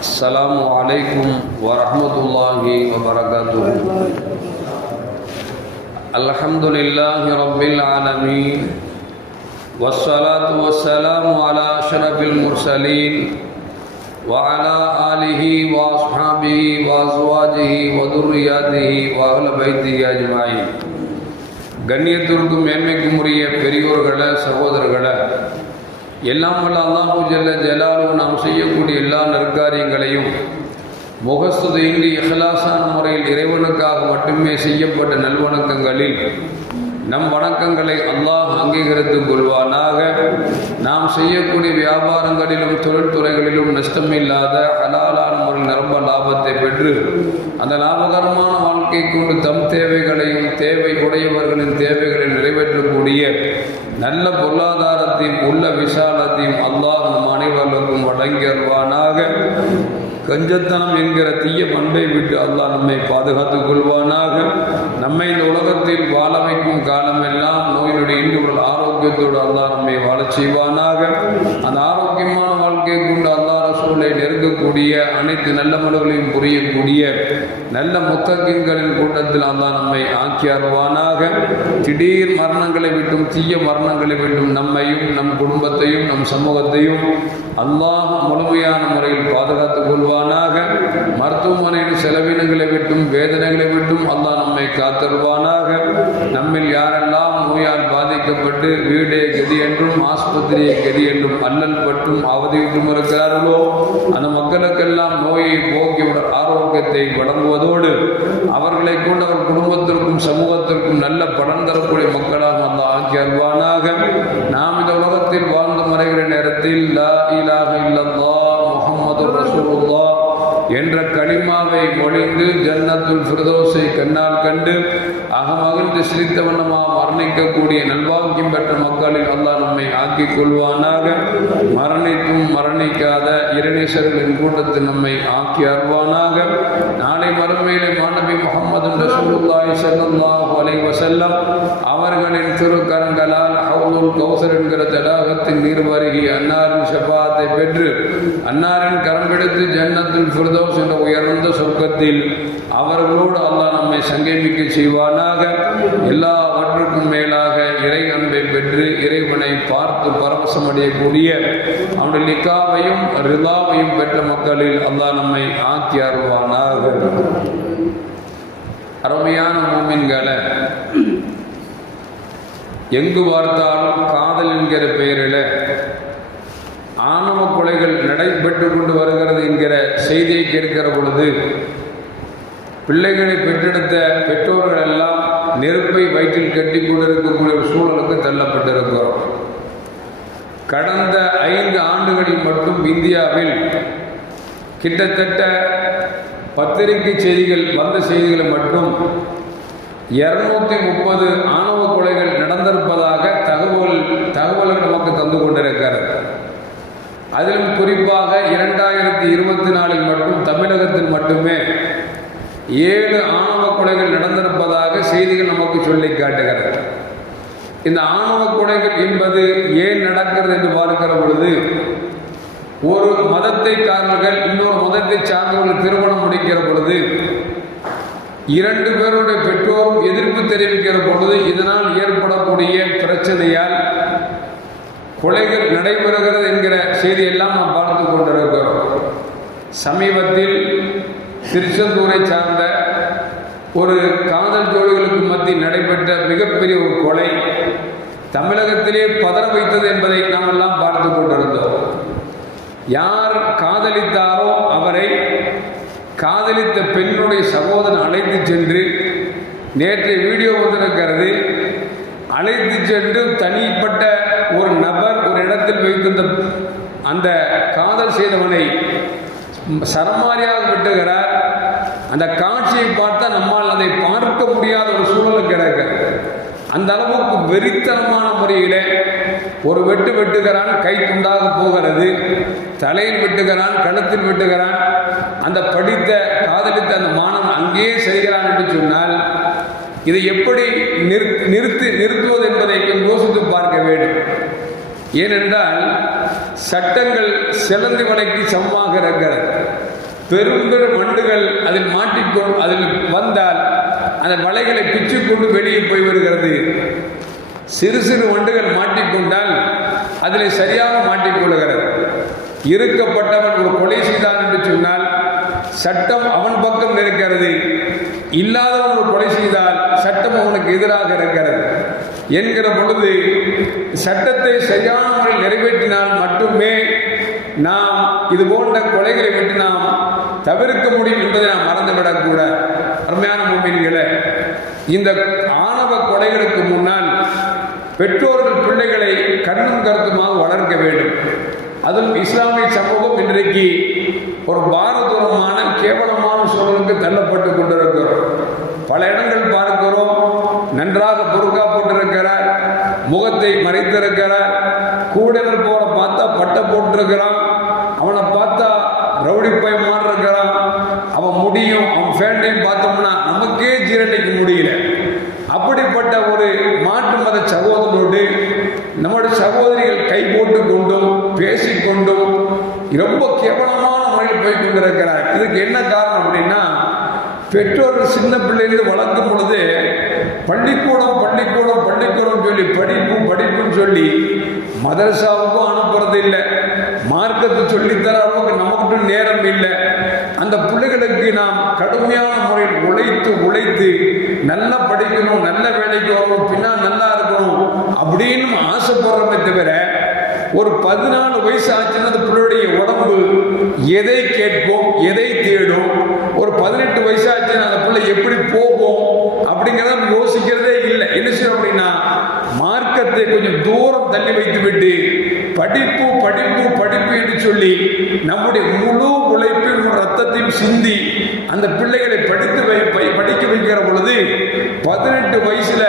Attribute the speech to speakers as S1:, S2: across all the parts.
S1: السلام عليكم ورحمة الله وبركاته الحمد لله رب العالمين والصلاة والسلام على أشرف المرسلين وعلى آله وأصحابه وأزواجه وذرياته وأهل بيته أجمعين கண்ணியத்திற்கும் மேன்மைக்கும் உரிய பெரியோர்களே சகோதரர்களே எல்லாம் வல்ல அல்லாஹூ ஜல்ல ஜலாலும் நாம் செய்யக்கூடிய எல்லா நற்காரியங்களையும் முகஸ்துதையின்றி இஹலாசான முறையில் இறைவனுக்காக மட்டுமே செய்யப்பட்ட நல்வணக்கங்களில் நம் வணக்கங்களை அல்லாஹ் அங்கீகரித்துக் கொள்வானாக. நாம் செய்யக்கூடிய வியாபாரங்களிலும் தொழில்துறைகளிலும் நஷ்டமில்லாத ஹலாலான முறை நிரம்ப லாபத்தை பெற்று அந்த லாபகரமான வாழ்க்கை கொண்டு தம் தேவைகளையும் தேவை உடையவர்களின் தேவைகளை நிறைவேற்றக்கூடிய நல்ல பொருளாதாரத்தையும் உள்ள விசாலத்தையும் அல்லாஹ் நம் அனைவர்களுக்கும் வழங்கியருவானாக கஞ்சத்தனம் என்கிற தீய பண்பை விட்டு அல்லாஹ் நம்மை பாதுகாத்துக் கொள்வானாக. நம்மை இந்த உலகத்தில் வாழ வைக்கும் காலமெல்லாம் நோயினுடைய இன்று ஆரோக்கியத்தோடு அல்லாஹ் நம்மை வாழச் செய்வானாக. அந்த ஆரோக்கியமான வாழ்க்கை கொண்டு அல்லாஹ் ரசூலை நெருங்கக்கூடிய அனைத்து நல்ல மலர்களையும் புரியக்கூடிய நல்ல முத்தகின்களின் கூட்டத்தில் அல்லாஹ் நம்மை ஆக்கி அருவானாக திடீர் மரணங்களை விட்டும் தீய மரணங்களை விட்டும் நம்மையும் நம் குடும்பத்தையும் நம் சமூகத்தையும் அல்லாஹ் முழுமையான முறையில் பாதுகாத்துக் கொள்வானாக. மருத்துவமனையின் செலவினங்களை விட்டும் வேதனைகளை விட்டும் அல்லாஹ் நம்மை காத்தருவானாக நம்மில் யாரெல்லாம் நோயால் பாதிக்கப்பட்டு வீடே கதி என்றும் ஆஸ்பத்திரியை கதி என்றும் அல்லல் பட்டும் அவதிவிட்டும் இருக்கிறார்களோ அந்த மக்களுக்கெல்லாம் நோயை போக்கிவிட ஆரோக்கியத்தை வழங்குவதோடு அவர்களை கொண்டு அவர் குடும்பத்திற்கும் சமூகத்திற்கும் நல்ல பலன் தரக்கூடிய மக்களாக அந்த ஆக்கி அல்வானாக. நாம் இந்த உலகத்தில் வாழ்ந்து மறைகிற நேரத்தில் லா இலாஹ இல்லல்லாஹ் என்ற களிமாவை மொழிந்து ஜன்னத்துல் பிரதோசை கண்ணால் கண்டு அகமகிழ்ந்து சிரித்த மரணிக்கக்கூடிய நல்வாக்கியம் பெற்ற மக்களில் அல்லாஹ் நம்மை ஆக்கிக் கொள்வானாக. மரணிக்கும் மரணிக்காத இரணேஸ்வரர்களின் கூட்டத்தில் நம்மை ஆக்கி அருவானாக நாளை மறுமையிலே மாணவி முகமது ரசூலுல்லாஹி ஸல்லல்லாஹு அலைஹி வஸல்லம் அவர்களின் திருக்கரங்களால் ஹவுலுல் கௌசர் என்கிற தடாகத்தின் நீர் வருகி அன்னாரின் ஷபாத்தை பெற்று அன்னாரின் கரம் பிடித்து ஜன்னத்துல் ஃபிர்தௌஸ் என்ற உயர்ந்த சொர்க்கத்தில் அவர்களோடு அல்லாஹ் நம்மை சங்கமிக்க செய்வானாக. எல்லாவற்றுக்கும் மேலாக இறை அன்பை பெற்று இறைவனை பார்த்து பரவசம் அடையக்கூடிய அவனுடைய லிக்காவையும் ரிதாவையும் பெற்ற மக்களில் அல்லாஹ் நம்மை ஆக்கி அருவானாக அருமையான மூமின்களை எங்கு பார்த்தாலும் காதல் என்கிற பெயரில் ஆணவ கொலைகள் நடைபெற்று கொண்டு வருகிறது என்கிற செய்தியை கேட்கிற பொழுது பிள்ளைகளை பெற்றெடுத்த பெற்றோர்கள் எல்லாம் நெருப்பை வயிற்றில் கட்டி கொண்டிருக்கக்கூடிய ஒரு சூழலுக்கு தள்ளப்பட்டிருக்கிறோம். கடந்த ஐந்து ஆண்டுகளில் மட்டும் இந்தியாவில் கிட்டத்தட்ட பத்திரிகை செய்திகள் வந்த செய்திகளை மட்டும் இருநூத்தி முப்பது ஆணவ கொலைகள் நடந்திருப்பதாக தகவல் தகவல்கள் நமக்கு தந்து கொண்டிருக்கிறது. அதிலும் குறிப்பாக இரண்டாயிரத்தி இருபத்தி நாலில் மட்டும் தமிழகத்தில் மட்டுமே ஏழு ஆணவ கொலைகள் நடந்திருப்பதாக செய்திகள் நமக்கு சொல்லி காட்டுகிறது. இந்த ஆணவ கொலைகள் என்பது ஏன் நடக்கிறது என்று பார்க்கிற பொழுது ஒரு மதத்தை காரணர்கள் இன்னொரு மதத்தை சார்ந்தவர்கள் திருமணம் முடிக்கிற பொழுது இரண்டு பேருடைய பெற்றோரும் எதிர்ப்பு தெரிவிக்கிற பொழுது இதனால் ஏற்படக்கூடிய பிரச்சனையால் கொலைகள் நடைபெறுகிறது என்கிற செய்தியெல்லாம் நாம் பார்த்து கொண்டிருக்கிறோம். சமீபத்தில் திருச்செந்தூரை சார்ந்த ஒரு காதல் ஜோடிகளுக்கு மத்தியில் நடைபெற்ற மிகப்பெரிய ஒரு கொலை தமிழகத்திலே பதற வைத்தது என்பதை நாம் எல்லாம் பார்த்து கொண்டிருந்தோம். யார் காதலித்தாரோ அவரை காதலித்த பெண்ணுடைய சகோதரன் அழைத்து சென்று நேற்று வீடியோ வந்திருக்கிறது அழைத்து சென்று தனிப்பட்ட ஒரு நபர் ஒரு இடத்தில் வைத்திருந்த அந்த காதல் செய்தவனை சரமாரியாக விட்டுகிறார். அந்த காட்சியை பார்த்தா நம்மால் அதை பார்க்க முடியாத ஒரு சூழல் கிடக்கு. அந்த அளவுக்கு வெறித்தனமான முறையிலே ஒரு வெட்டு வெட்டுகிறான் கை துண்டாக போகிறது தலையில் வெட்டுகிறான் கழுத்தில் வெட்டுகிறான். அந்த படித்த காதலித்த அந்த மாணவன் அங்கேயே செய்கிறான் என்று சொன்னால் இதை எப்படி நிறுத்து நிறுத்துவது என்பதை யோசித்து பார்க்க வேண்டும். ஏனென்றால் சட்டங்கள் சிலந்து வலைக்கு சமமாக இருக்கிறது. பெரும் பெரும் வண்டுகள் அதில் மாட்டிக்கொண்டு அதில் வந்தால் அந்த வலைகளை பிச்சுக்கொண்டு வெளியே போய் வருகிறது. சிறு சிறு வண்டுகள் மாட்டிக்கொண்டால் அதில் சரியாக மாட்டிக்கொள்கிறது இருக்கப்பட்டவன் ஒரு கொலை செய்தான் என்று சொன்னால் சட்டம் அவன் பக்கம் இருக்கிறது. இல்லாதவன் ஒரு கொலை செய்தால் சட்டம் அவனுக்கு எதிராக இருக்கிறது. என்கிற பொழுது சட்டத்தை சரியான முறையில் நிறைவேற்றினால் மட்டுமே நாம் இது போன்ற கொலைகளை விட்டு நாம் தவிர்க்க முடியும் என்பதை நாம் மறந்துவிடக்கூடாது அருமையான மூமின்களை இந்த ஆணவ கொலைகளுக்கு முன்னால் பெற்றோர்கள் பிள்ளைகளை கண்ணும் கருத்துமாக வளர்க்க வேண்டும். அதுவும் இஸ்லாமிய சமூகம் இன்றைக்கு ஒரு பாரதூரமான கேவலமான சூழலுக்கு தள்ளப்பட்டு கொண்டிருக்கிறோம். பல இடங்கள் பார்க்கிறோம். நன்றாக பொறுக்கா போட்டிருக்கிறார் முகத்தை மறைத்திருக்கிறார் கூடவர் போல பார்த்தா பட்டை போட்டிருக்கிறான். அவனை பார்த்தா ரவுடி பயமா மாதிரி இருக்கிறான் அவன் முடியும் அவன் ஃபேண்டையும் பார்த்தோம்னா நமக்கே ஜீரணிக்க முடியல அப்படிப்பட்ட ஒரு மாற்று மத சகோதரரோடு நம்முடைய சகோதரிகள் கை போட்டு கொண்டும் பேசிக்கொண்டும் ரொம்ப கேவலமான கொண்டிருக்கிறார் இதுக்கு என்ன காரணம் அப்படின்னா பெற்றோர்கள் சின்ன பிள்ளைகள் வளர்க்கும் பொழுது பள்ளிக்கூடம் பள்ளிக்கூடம் பள்ளிக்கூடம் சொல்லி படிப்பு படிப்புன்னு சொல்லி மதரசாவுக்கும் அனுப்புறது இல்லை. மார்க்கத்தை சொல்லித்தர அளவுக்கு நமக்கு நேரம் இல்லை. அந்த பிள்ளைகளுக்கு நாம் கடுமையான முறையில் உழைத்து உழைத்து நல்லா படிக்கணும் நல்ல வேலைக்கு வரணும் பின்னால் நல்லா இருக்கணும் அப்படின்னு ஆசைப்படுறோமே தவிர ஒரு பதினாலு வயசு ஆச்சுன்னா அந்த பிள்ளையுடைய உடம்பு எதை கேட்கும் எதை தேடும் ஒரு பதினெட்டு வயசு ஆச்சுன்னா அந்த பிள்ளை எப்படி போகும் அப்படிங்கிறத நம்ம யோசிக்கிறதே இல்லை. என்ன செய்யணும் அப்படின்னா மார்க்கத்தை கொஞ்சம் தூரம் தள்ளி வைத்து விட்டு படிப்பு படிப்பு படிப்பு என்று சொல்லி நம்முடைய முழு உழைப்பையும் ரத்தத்தையும் சிந்தி அந்த பிள்ளைகளை படித்து வை பை- படிக்க வைக்கிற பொழுது பதினெட்டு வயசுல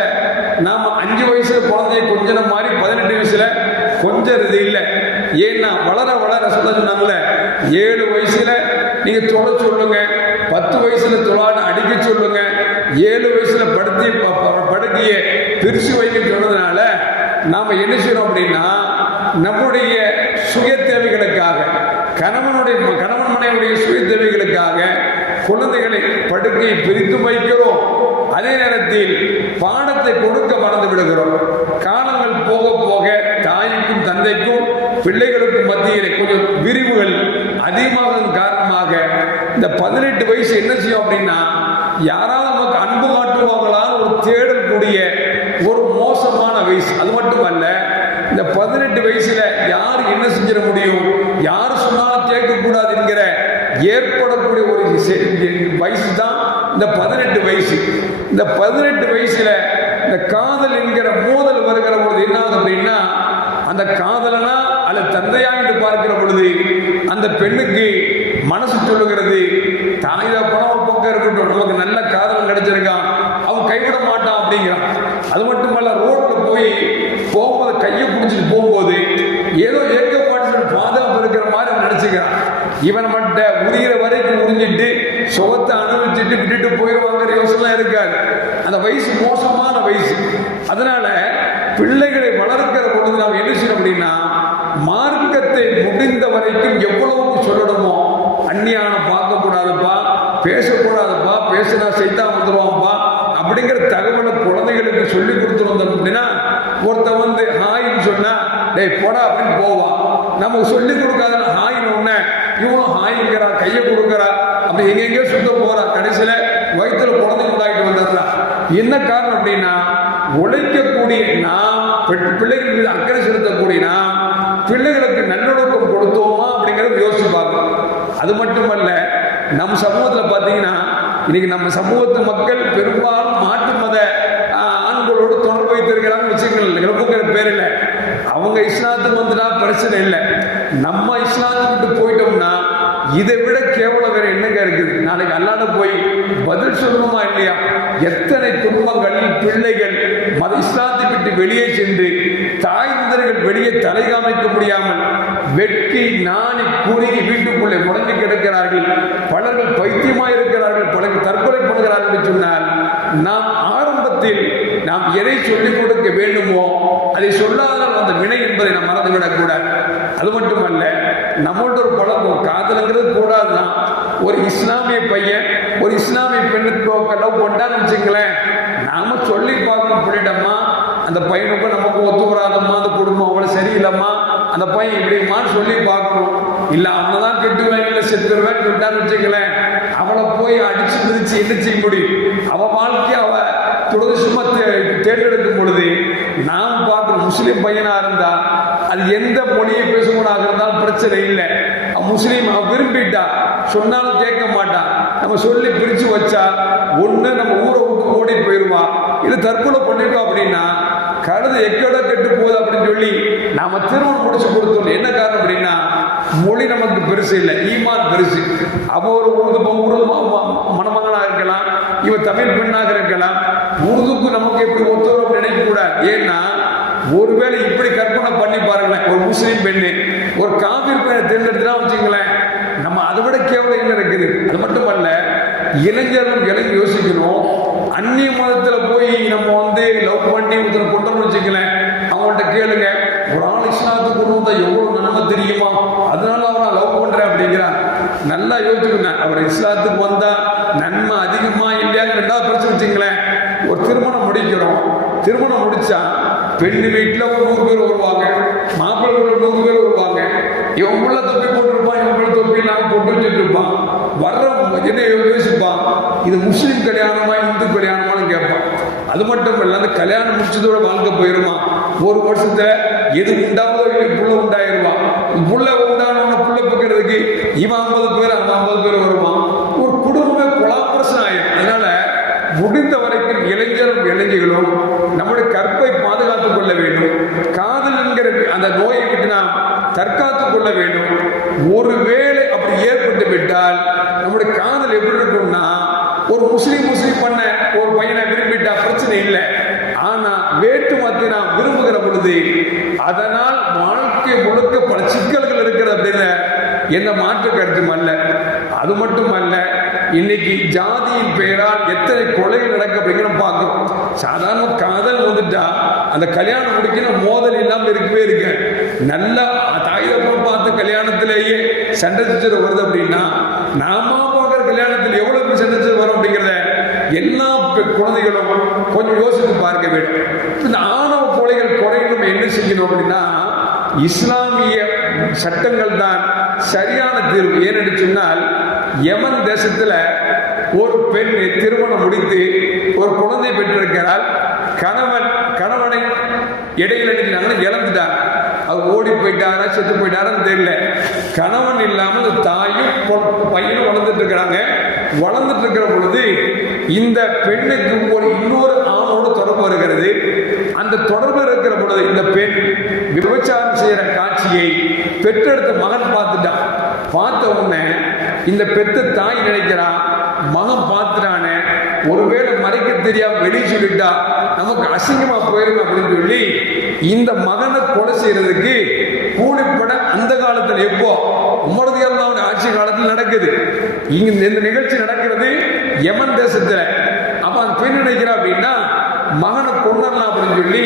S1: நாம அஞ்சு வயசுல குழந்தைய கொஞ்சம் மாதிரி பதினெட்டு வயசுல கொஞ்சறது இல்லை. ஏன்னா வளர வளர சொல்ல சொன்னாங்களே ஏழு வயசுல நீங்க தொலை சொல்லுங்க பத்து வயசுல தொழான்னு அடிக்க சொல்லுங்க ஏழு வயசுல படுத்தி ப- படுக்கையை பிரிச்சு வைக்க சொன்னதுனால நாம என்ன செய்யறோம் அப்படின்னா நம்முடைய சுய தேவைகளுக்காக கணவனுடைய கணவன் மனைவியுடைய சுய தேவைகளுக்காக குழந்தைகளை படுக்கையை பிரித்து வைக்கிறோம். அதே நேரத்தில் பாடத்தை கொடுக்க மறந்து விடுகிறோம். கா போக போக தாய்க்கும் தந்தைக்கும் பிள்ளைகளுக்கும் மத்தியில் கொஞ்சம் விரிவுகள் அதிகமாவதன் காரணமாக இந்த பதினெட்டு வயசு என்ன செய்யும் அப்படின்னா யாராவது நமக்கு அன்பு காட்டுவாங்களான்னு ஒரு தேடல் கூடிய ஒரு மோசமான வயசு. அது மட்டுமல்ல இந்த பதினெட்டு வயசுல யார் என்ன செஞ்சிட முடியும்? யார் சொன்னாலும் கேட்கக்கூடாது என்கிற ஏற்படக்கூடிய ஒரு வயசு தான் இந்த பதினெட்டு வயசு. இந்த பதினெட்டு வயசுல இந்த காதல் என்கிற மோதல் வருகிற பொழுது என்ன ஆகுது அப்படின்னா அந்த காதலனா அல்லது தந்தையா என்று பார்க்கிற பொழுது அந்த பெண்ணுக்கு மனசு சொல்லுகிறது தாய் பணம் ஒரு பக்கம் இருக்கட்டும் நமக்கு நல்ல காதலன் கிடைச்சிருக்கான் அவன் கைவிட மாட்டான் அப்படிங்கிறான். அது மட்டுமல்ல ரோட்ல போய் போகும்போது கையை பிடிச்சிட்டு போகும்போது ஏதோ ஏற்கப்பாட்டு பாதுகாப்பு இருக்கிற மாதிரி அவன் நினைச்சுக்கிறான். இவன் மட்டும் உரிகிற வரைக்கும் உறிஞ்சிட்டு சுகத்தை அனுபவிச்சுட்டு விட்டுட்டு போயிடுவாங்கிற யோசனை இருக்காது. அந்த வயசு மோசமான வயசு. அதனால பிள்ளைகளை வளர்க்கிற பொழுது நாம் என்ன செய்யணும் அப்படின்னா மார்க்கத்தை முடிந்த வரைக்கும் எவ்வளவுக்கு சொல்லணுமோ அந்நியானம் பார்க்கக்கூடாதுப்பா பேசக்கூடாதுப்பா பேசினா செய்தா வந்துருவான்ப்பா அப்படிங்கிற தகவலை குழந்தைகளுக்கு சொல்லி கொடுத்து அப்படின்னா ஒருத்தன் வந்து ஹாய்ன்னு சொன்னா டேய் போடா அப்படின்னு போவான் நமக்கு சொல்லி கொடுக்காத ஹாய்னு உடனே இவனும் ஹாய்ங்கிறா கையை கொடுக்குறா. அப்படி எங்கெங்கேயோ சுத்த போறா கடைசியில வயிற்றுல குழந்தை உண்டாகிட்டு வந்ததுதான் என்ன காரணம் அப்படின்னா உழைக்கக்கூடிய நாம் பிள்ளைகள் மீது அக்கறை செலுத்தக்கூடிய நாம் பிள்ளைகளுக்கு நல்லொழுக்கம் கொடுத்தோமா அப்படிங்கறத யோசிச்சு பார்க்கணும் அது மட்டுமல்ல நம்ம சமூகத்துல பார்த்தீங்கன்னா இன்னைக்கு நம்ம சமூகத்து மக்கள் பெரும் மாற்று மத ஆஹ், ஆண்களோடு தொடர்பு வைத்திருக்கிறாங்கன்னு வச்சுக்கோங்க இறப்புங்கிற பேரில் அவங்க இஸ்லாத்துக்கு வந்துட்டா பிரச்சனை இல்லை நம்ம இஸ்லாத்துக்கு விட்டு போயிட்டோம்னா இதை விட கேவலம் வேற என்னங்க இருக்குது நாளைக்கு அல்லாட போய் பதில் சொல்லணுமா இல்லையா எத்தனை குடும்பங்கள் பிள்ளைகள் மத இஸ்லாத்தை விட்டு வெளியே சென்று தாய் தந்தர்கள் வெளியே தலை காமிக்க முடியாமல் வெட்கி நாணி குறுகி வீட்டுக்குள்ளே முடங்கி கிடக்கிறார்கள். பலர்கள் பைத்தியமாக இருக்கிறார்கள் பலர்கள் தற்கொலை பண்ணுகிறார்கள் என்று சொன்னால் நாம் ஆரம்பத்தில் நாம் எதை சொல்லிக் கொடுக்க வேண்டுமோ அதை சொல்லாதால் அந்த வினை என்பதை நாம் மறந்துவிடக்கூடாது. அது மட்டுமல்ல நம்மளோட ஒரு பழக்கம் காதலுங்கிறது கூடாதுதான் ஒரு இஸ்லாமிய பையன் ஒரு இஸ்லாமிய பெண்ணுக்கு லவ் பண்ணான்னு வச்சுங்களேன் நம்ம சொல்லி பார்க்கணும் பிள்ளைடம்மா அந்த பையனுக்கும் நமக்கு ஒத்து வராதம்மா அந்த குடும்பம் அவ்வளோ சரியில்லைம்மா அந்த பையன் இப்படிமான்னு சொல்லி பார்க்கணும். இல்லை அவனை தான் திட்டுவேன் இல்லை செத்துருவேன் விட்டான்னு வச்சுக்கலேன் அவளை போய் அடிச்சு மிதிச்சு என்ன செய்ய முடியும்? அவள் வாழ்க்கை அவ துரதிருஷ்டமா தே- தேர்ந்தெடுக்கும் பொழுது நாம் பார்க்குற முஸ்லீம் பையனாக இருந்தா அது எந்த மொழியை பேசுவனாக இருந்தாலும் பிரச்சனை இல்லை. முஸ்லீம் அவன் விரும்பிட்டா சொன்னாலும் கேட்க மாட்டான். நம்ம சொல்லி பிரித்து வச்சா ஒன்று நம்ம ஊரை ஓடி போயிடுவான் இது தற்கொலை பண்ணிட்டோம் அப்படின்னா கழுது எக்கட கெட்டு போகுது அப்படின்னு சொல்லி நாம திருமணம் முடிச்சு கொடுத்தோம். என்ன காரணம் அப்படின்னா மொழி நமக்கு பெருசு இல்லை ஈமான் பெருசு. அவன் ஒரு உருது உருது மணமகனாக இருக்கலாம் இவன் தமிழ் பெண்ணாக இருக்கலாம். உருதுக்கு நமக்கு எப்படி ஒத்துவரும் நினைக்க கூடாது. ஏன்னா ஒருவேளை இப்படி கற்பனை பண்ணி பாருங்களேன் ஒரு முஸ்லீம் பெண்ணு ஒரு காவிர் பெண்ணை தேர்ந்தெடுத்துனா வச்சுங்களேன் நம்ம அதை விட கேவலம் என்ன இருக்குது? அது மட்டுமல்ல இளைஞர்கள் இளைஞர் யோசிக்கணும் அந்நிய மதத்துல போய் நம்ம வந்து லவ் பண்ணி ஒருத்தர் கொண்டோம்னு வச்சுக்கலேன் அவங்கள்ட்ட கேளுங்க. ஒரு ஆள் இஸ்லாத்துக்கு கொண்டு வந்தா எவ்வளவு நன்மை தெரியுமா? அதனால அவரை லவ் பண்றேன் அப்படிங்கிறான் நல்லா யோசிச்சுக்கணும் அவர் இஸ்லாத்துக்கு வந்தா நன்மை அதிகமா இல்லையான்னு ரெண்டாவது பிரச்சனை வச்சுங்களேன் ஒரு திருமணம் முடிக்கிறோம். திருமணம் முடிச்சா பெண்ணு வீட்டில் ஒரு நூறு பேர் வருவாங்க. மாப்பிள்ளை ஒரு நூறு பேர் வருவாங்க. இவன் உள்ள தொப்பி போட்டிருப்பான் இவன் தொப்பி இல்லாம போட்டு வச்சுட்டு இருப்பான். வர்ற என்ன யோசிப்பான். இது முஸ்லீம் கல்யாணமா இந்து கல்யாணமான்னு கேட்பான். அது மட்டும் இல்ல அந்த கல்யாணம் முடிச்சதோட வாழ்க்கை போயிருமா? ஒரு வருஷத்துல எது உண்டாவதோ இல்லை புள்ள உண்டாயிருவான் புள்ள உண்டான புள்ள பக்கிறதுக்கு இவன் ஐம்பது பேர் அவன் ஐம்பது பேர் வருவான். ஒரு குடும்பமே குலாபரசன் ஆயிரும். அதனால முடிந்த வரைக்கும் இளைஞரும் இளைஞர்களும் நம்முடைய கற்பை பாதுகாத்துக் கொள்ள வேண்டும் காதல் என்கிற அந்த நோயை விட்டு நாம் தற்காத்துக் கொள்ள வேண்டும் ஒருவேளை அப்படி ஏற்பட்டு விட்டால் நம்முடைய காதல் எப்படி இருக்கும்னா ஒரு முஸ்லீம் முஸ்லீம் பண்ண ஒரு பையனை விரும்பிட்டா பிரச்சனை இல்லை ஆனா வேட்டு மத்தி நாம் விரும்புகிற பொழுது அதனால் வாழ்க்கை முழுக்க பல சிக்கல்கள் இருக்கிறது அப்படின்னு எந்த மாற்று கருத்தும் அல்ல. அது மட்டும் அல்ல இன்னைக்கு ஜாதியின் பெயரால் எத்தனை கொலைகள் நடக்க அப்படிங்கிற பார்க்கிறோம் சாதாரண காதல் வந்துட்டா அந்த கல்யாணம் முடிக்கணும் மோதல் இல்லாமல் இருக்கவே இருக்கு. நல்லா தாயுதப்பம் பார்த்து கல்யாணத்திலேயே சண்டை சச்சரவு வருது அப்படின்னா நாம பார்க்குற கல்யாணத்தில் எவ்வளவு பேர் சண்டை சச்சரவு வரும் அப்படிங்கிறத எல்லா குழந்தைகளும் கொஞ்சம் யோசித்து பார்க்க வேண்டும். இந்த ஆணவ கொலைகள் குறையும் என்ன செய்யணும் அப்படின்னா இஸ்லாமிய சட்டங்கள் தான் சரியான தீர்வு. ஏன்னு சொன்னால் யமன் தேசத்தில் ஒரு பெண் திருமணம் முடித்து ஒரு குழந்தை பெற்றிருக்கிறாள். கணவன் கணவனை இடையில நினைக்கிறாங்கன்னா இழந்துட்டார் அவர் ஓடி போயிட்டாரா செத்து போயிட்டாரான்னு தெரியல. கணவன் இல்லாமல் தாயும் பையனும் வளர்ந்துட்டு இருக்கிறாங்க. வளர்ந்துட்டு இருக்கிற பொழுது இந்த பெண்ணுக்கு ஒரு இன்னொரு வருகிறது. அந்த தொடர்பு இருக்கிற பொழுது இந்த பெண் விபச்சாரம் செய்யற காட்சியை பெற்றெடுத்த மகன் பார்த்துட்டான். பார்த்த உடனே இந்த பெத்த தாய் நினைக்கிறா மகன் பார்த்துட்டானே ஒருவேளை மறைக்க தெரியாம வெளியே சொல்லிட்டா நமக்கு அசிங்கமா போயிடும் அப்படின்னு சொல்லி இந்த மகனை கொலை செய்யறதுக்கு கூலிப்பட அந்த காலத்துல எப்போ? உமரதியால் அல்லாவுடைய ஆட்சி காலத்தில் நடக்குது. இங்க இந்த நிகழ்ச்சி நடக்கிறது யமன் தேசத்துல. அப்ப அந்த பெண் நினைக்கிறா அப்படின்னா மகனை கொண்டலாம் அப்படின்னு சொல்லி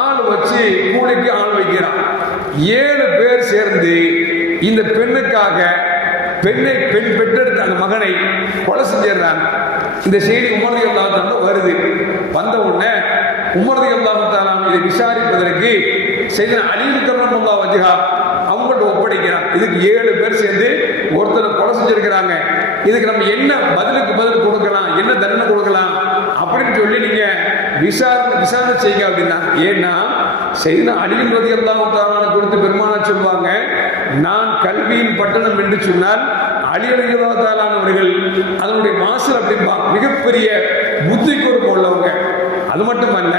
S1: ஆள் வச்சு கூலிக்கு ஆள் வைக்கிறான். ஏழு பேர் சேர்ந்து இந்த பெண்ணுக்காக பெண்ணை பெண் பெற்றெடுத்த அந்த மகனை கொலை செஞ்சிடுறாங்க. இந்த செய்தி உமரதி அல்லாஹ் வருது. வந்த உடனே உமரதி அல்லாஹ் இதை விசாரிப்பதற்கு செய்த அலில் கர்ணம் அல்லா வஜிஹா அவங்கள்ட்ட ஒப்படைக்கிறான். இதுக்கு ஏழு பேர் சேர்ந்து ஒருத்தரை கொலை செஞ்சிருக்கிறாங்க. இதுக்கு நம்ம என்ன பதிலுக்கு பதில் கொடுக்கலாம் என்ன தண்டனை கொடுக்கலாம் அப்படின்னு சொல்லி நீங்கள் விசாரணை விசாரணை செய்யுங்க அப்படின்னா ஏன்னா செய்த அழியும் ரதி கொடுத்து பெருமானா சொல்லுவாங்க நான் கல்வியின் பட்டணம் என்று சொன்னால் அலி அதனுடைய வாசல் அப்படின்பா மிகப்பெரிய புத்தி கொடுப்பு உள்ளவங்க. அது மட்டுமல்ல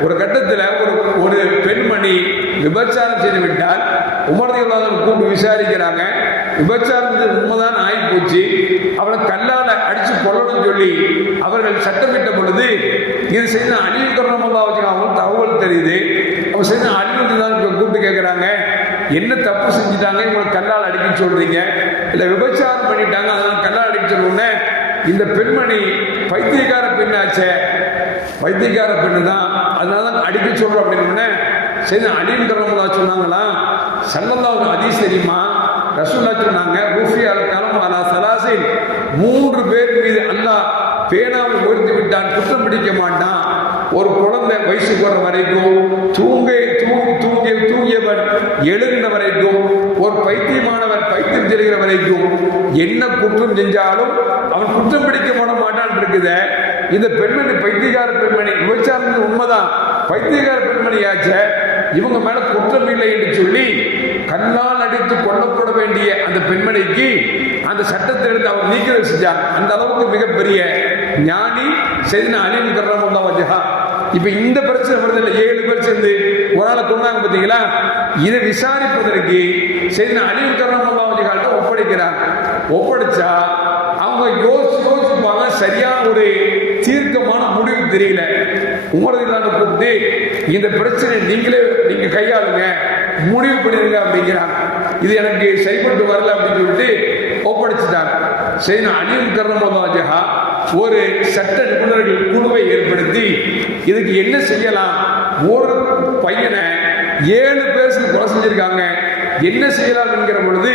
S1: ஒரு கட்டத்தில் ஒரு ஒரு பெண்மணி விபச்சாரம் செய்து விட்டால் கூப்பிட்டு விசாரிக்கிறாங்க. விபச்சாரம் உண்மைதான் ஆகி போச்சு அவளை கல்லால அடிச்சு கொள்ளணும் சொல்லி அவர்கள் சட்டமிட்ட பொழுது இது செய்த அணில் கருணமல்லா வச்சு அவங்களுக்கு தகவல் தெரியுது. அவங்க செய்த அணில் தான் கூப்பிட்டு கேட்குறாங்க என்ன தப்பு செஞ்சுட்டாங்க? இவங்களை கல்லால் அடிக்க சொல்றீங்க. இல்லை விபச்சாரம் பண்ணிட்டாங்க. அதனால கல்லால் அடிக்க சொன்ன இந்த பெண்மணி பைத்தியக்கார பெண்ணாச்சே. பைத்தியக்கார பெண்ணு தான். அதனால தான் அடிக்க சொல்றோம் அப்படின்னு சரி அடின்றவங்களா சொன்னாங்களா? சல்லல்லாவுக்கு அதிஸ் தெரியுமா? ரசூல்லா சொன்னாங்க ஊஃபி அல் கலம் அலா சலாசி
S2: மூன்று பேர் மீது அல்லாஹ் பேனாவை உயர்த்தி விட்டான் குற்றம் பிடிக்க மாட்டான். ஒரு குழந்தை வயசு போற வரைக்கும் தூங்க தூங்கி தூங்கி தூங்கியவன் எழுகின்ற வரைக்கும் ஒரு பைத்தியமானவன் பைத்தியம் செல்கிற வரைக்கும் என்ன குற்றம் செஞ்சாலும் அவன் குற்றம் பிடிக்க போட மாட்டான் இருக்குத. இந்த பெண்மணி பைத்தியகார பெண்மணி விபச்சாரம் உண்மைதான். பைத்தியகார பெண்மணியாச்ச இவங்க மேல குற்றம் இல்லை என்று சொல்லி கண்ணால் அடித்து கொல்லப்பட வேண்டிய அந்த பெண்மணிக்கு அந்த சட்டத்திலிருந்து அவர் நீக்கிறது செஞ்சார். அந்த அளவுக்கு மிகப்பெரிய ஞானி செய்தின அணிவு கர்ணம் வஜஹா. இப்ப இந்த பிரச்சனை வருது இல்லை ஏழு பேர் சேர்ந்து ஒரு ஆளை கொண்டாங்க பார்த்தீங்களா இதை விசாரிப்பதற்கு செய்தின அணிவு கர்ணம் வஜஹாட்ட ஒப்படைக்கிறார். ஒப்படைச்சா அவங்க யோசிச்சு யோசிப்பாங்க சரியான ஒரு தீர்க்கமான முடிவு தெரியல. உமரதில்லாத கூப்பிட்டு இந்த பிரச்சனை நீங்களே நீங்க கையாளுங்க. முடிவு பண்ணிருங்க அப்படிங்கிறான் இது எனக்கு சரிப்பட்டு வரல அப்படின்னு சொல்லிட்டு ஒப்படைச்சிட்டாங்க. சரி நான் அணியும் கர்ணமதாஜகா ஒரு சட்ட நிபுணர்கள் குழுவை ஏற்படுத்தி இதுக்கு என்ன செய்யலாம்? ஒரு பையனை ஏழு பேர் கொலை செஞ்சிருக்காங்க. என்ன செய்யலாம் என்கிற பொழுது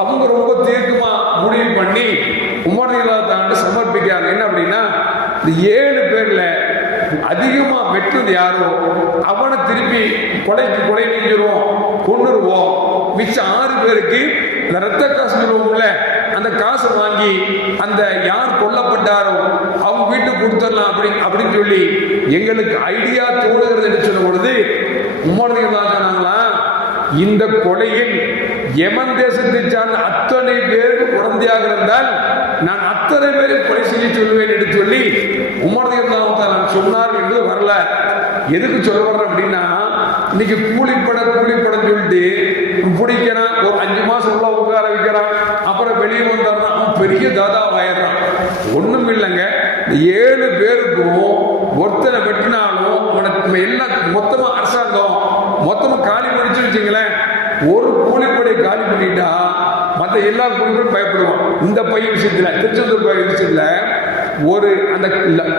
S2: அவங்க ரொம்ப தீர்க்கமா முடிவு பண்ணி உமர் இல்லாத சமர்ப்பிக்கிறாங்க. என்ன அப்படின்னா இந்த ஏழு அதிகமாக வெட்டுது யாரோ? அவனை திருப்பி கொலைக்கு கொலை செஞ்சிருவோம் கொண்டுருவோம் மிச்சம் ஆறு பேருக்கு இந்த ரத்த காசு சொல்லுவோம்ல அந்த காசை வாங்கி அந்த யார் கொல்லப்பட்டாரோ அவங்க வீட்டுக்கு கொடுத்துடலாம் அப்படி அப்படின்னு சொல்லி எங்களுக்கு ஐடியா தோணுகிறது என்று சொல்லும் பொழுது உமர்ந்தாங்களா இந்த கொலையில் எமன் தேசத்தை சார்ந்த அத்தனை பேருக்கு குழந்தையாக இருந்தால் நான் அத்தனை பேரை கொலை செய்ய சொல்லுவேன் என்று சொல்லி உமர்தான் சொன்னார் என்று வரல. எதுக்கு சொல்ல வர்றேன் அப்படின்னா இன்னைக்கு கூலிப்பட கூலிப்படம் சொல்லிட்டு பிடிக்கிறான். ஒரு அஞ்சு மாசம் உள்ள உட்கார வைக்கிறான். அப்புறம் வெளியே வந்தான்னா அவன் பெரிய தாதாவாயிடுறான் ஒண்ணும் இல்லைங்க. இந்த ஏழு பேருக்கும் ஒருத்தனை வெட்டினாலும் அவனுக்கு எல்லாம் மொத்தமா அரசாங்கம் மொத்தமா காலி பண்ணிச்சு வச்சுங்களேன். ஒரு கூலிப்படை காலி பண்ணிட்டா மற்ற எல்லா கூலிப்படையும் பயப்படுவான். இந்த பையன் விஷயத்தில் திருச்செந்தூர் பையன் விஷயத்தில் ஒரு அந்த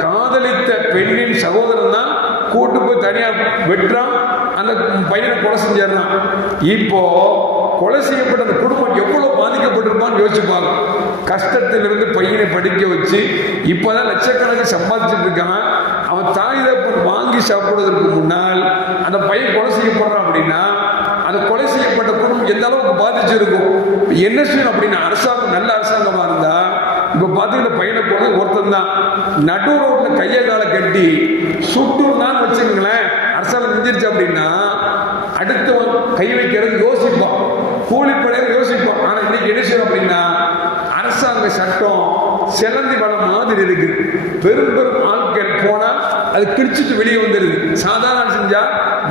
S2: காதலித்த பெண்ணின் சகோதரன் தான் கூட்டு போய் தனியாக வெட்டுறான். அந்த பையனை கொலை செஞ்சிடறான் இப்போ கொலை செய்யப்பட்ட அந்த குடும்பம் எவ்வளவு பாதிக்கப்பட்டிருப்பான்னு யோசிச்சு பார்க்கும் கஷ்டத்திலிருந்து பையனை படிக்க வச்சு இப்பதான் லட்சக்கணக்கில் சம்பாதிச்சுட்டு இருக்கான். அவன் தாய் தப்பன் வாங்கி சாப்பிடுவதற்கு முன்னால் அந்த பையன் கொலை செய்யப்படுறான் அப்படின்னா அந்த கொலை செய்யப்பட்ட குடும்பம் எந்த அளவுக்கு பாதிச்சிருக்கும்? என்ன செய்யணும் அப்படின்னா அரசாங்கம் நல்ல அரசாங்கமா இருந்தா இப்ப பாத்தீங்கன்னா பையனை போக ஒருத்தன் தான். நடு ரோட்ல கையை காலை கட்டி சுட்டுனான்னு வச்சுங்களேன் அரசாங்கம் செஞ்சிருச்சு அப்படின்னா அடுத்தவன் கை வைக்கிறது யோசிப்பான். கூலிப்படையாக யோசிப்பான். ஆனா இன்னைக்கு என்ன செய்யும் அப்படின்னா அரசாங்க சட்டம் சிலந்தி வளம் மாதிரி இருக்கு. பெரும் பெரும் ஆட்கள் போனா அது கிழிச்சிட்டு வெளியே வந்துருது. சாதாரண செஞ்சா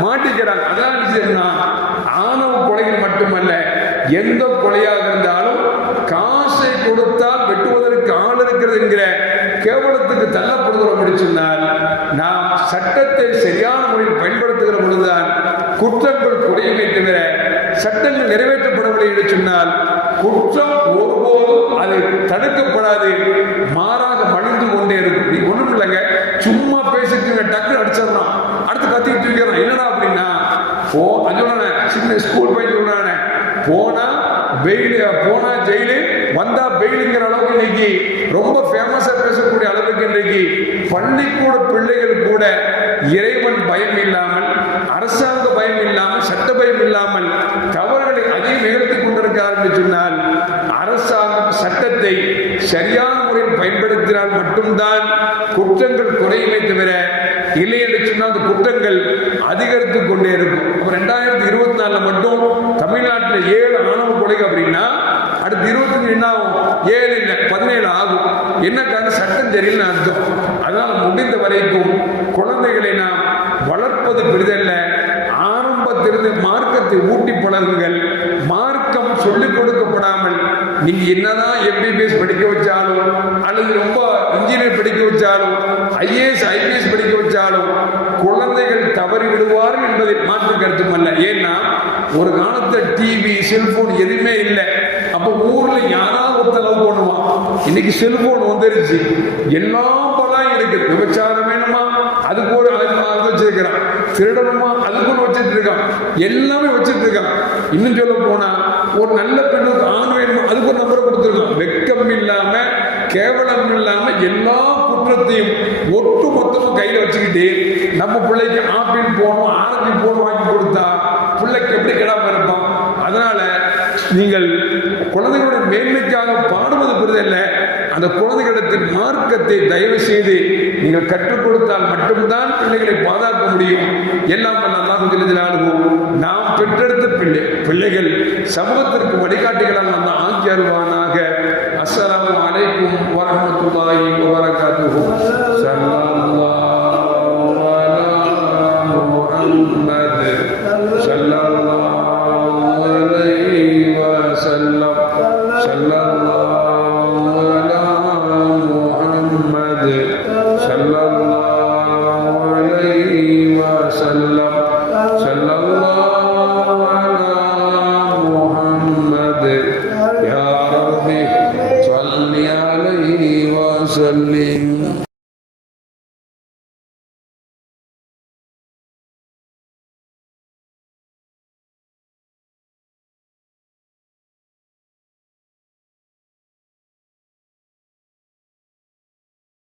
S2: மாட்டிக்கிறாங்க. அதான் என்ன கொலையில் மட்டுமல்ல எந்த கொலையாக இருந்தாலும் காசை கொடுத்தால் வெட்டுவதற்கு ஆள் இருக்கிறது என்கிற கேவலத்துக்கு தள்ளப்படுகிறோம் என்று சொன்னால் நாம் சட்டத்தை சரியான முறையில் பயன்படுத்துகிற பொழுதுதான் குற்றங்கள் குறையுமே தவிர சட்டங்கள் நிறைவேற்றப்படவில்லை என்று சொன்னால் குற்றம் ஒருபோதும் அது தடுக்கப்படாது மாறாக மலிந்து கொண்டே இருக்கும். நீ ஒன்றும் இல்லைங்க சும்மா பேசிட்டு டக்கு அடிச்சிடலாம். அடுத்து கத்திட்டு இருக்கிறான் என்னடா அப்படின்னா ஓ அஞ்சோட சின்ன ஸ்கூல் போயிட்டு சொல்றானே போனா பெயில் போனா ஜெயிலு வந்தா பெயிலுங்கிற அளவுக்கு இன்னைக்கு ரொம்ப ஃபேமஸா பேசக்கூடிய அளவுக்கு இன்னைக்கு பள்ளிக்கூட பிள்ளைகள் கூட இறைவன் பயம் இல்லாமல் அரசாங்க பயம் இல்லாமல் சட்ட பயம் இல்லாமல் தவறுகளை அதிகம் நிகழ்த்திக் கொண்டிருக்கிறார்கள் சொன்னால் அரசாங்கம் சட்டத்தை சரியான முறையில் பயன்படுத்தினால் மட்டும்தான் குற்றங்கள் குறையுமே தவிர இல்லை என்று சொன்னால் அந்த குற்றங்கள் அதிகரித்துக் கொண்டே இருக்கும். அப்ப ரெண்டாயிரத்தி இருபத்தி நாலுல மட்டும் தமிழ்நாட்டில் ஏழு ஆணவ கொலைகள் அப்படின்னா அடுத்து இருபத்தஞ்சு என்ன ஆகும்? ஏழு இல்லை பதினேழு ஆகும். என்ன காரணம்? சட்டம் சரியில்லைன்னு அர்த்தம். அதனால் முடிந்த வரைக்கும் குழந்தைகளை நாம் வளர்ப்பது பெரிதல்ல. ஆரம்பத்திலிருந்து மார்க்கத்தை ஊட்டி பழகுங்கள். மார்க்கம் சொல்லிக் கொடுக்கப்படாமல் நீங்க என்னதான் எம்பிபிஎஸ் படிக்க வச்சாலும் அல்லது ரொம்ப இன்ஜினியர் படிக்க வச்சாலும் ஐஏஎஸ் ஐ தவறி விடுவார்கள் என்பதை மாற்று கருத்தும் அல்ல. ஏன்னா ஒரு காலத்துல டிவி செல்போன் எதுவுமே இல்லை. அப்ப ஊர்ல யாராவது ஒருத்தர் லவ் பண்ணுவான் இன்னைக்கு செல்போன் வந்துருச்சு. எல்லா பலம் இருக்கு. விபச்சாரம் வேணுமா? அதுக்கு ஒரு அது வச்சிருக்கிறான். திருடணுமா? அதுக்கு ஒன்று வச்சிட்டு இருக்கான். எல்லாமே வச்சுட்டு இருக்கான். இன்னும் சொல்ல போனா ஒரு நல்ல பெண்ணுக்கு நம்ம பிள்ளைக்கு ஆப்பிள் போகணும் ஆரஞ்சு போகணும் வாங்கி கொடுத்தா பிள்ளைக்கு எப்படி கிடாம இருப்பான்? அதனால நீங்கள் குழந்தைகளோட மேன்மைக்காக பாடுவது புரிதல்ல அந்த குழந்தைகளிடத்தின் மார்க்கத்தை தயவு செய்து நீங்கள் கற்றுக் கொடுத்தால் மட்டும்தான் பிள்ளைகளை பாதுகாக்க முடியும். எல்லாம் வல்ல அல்லாஹ் ஜல்லஜலாலுஹு நாம் பெற்றெடுத்த பிள்ளை பிள்ளைகள் சமூகத்திற்கு வழிகாட்டிகளால் நம்ம ஆக்கி அருவானாக அஸ்ஸலாமு அலைக்கும் வரஹ்மத்துல்லாஹி வபரகாத்துஹு. ஸல்லல்லாஹு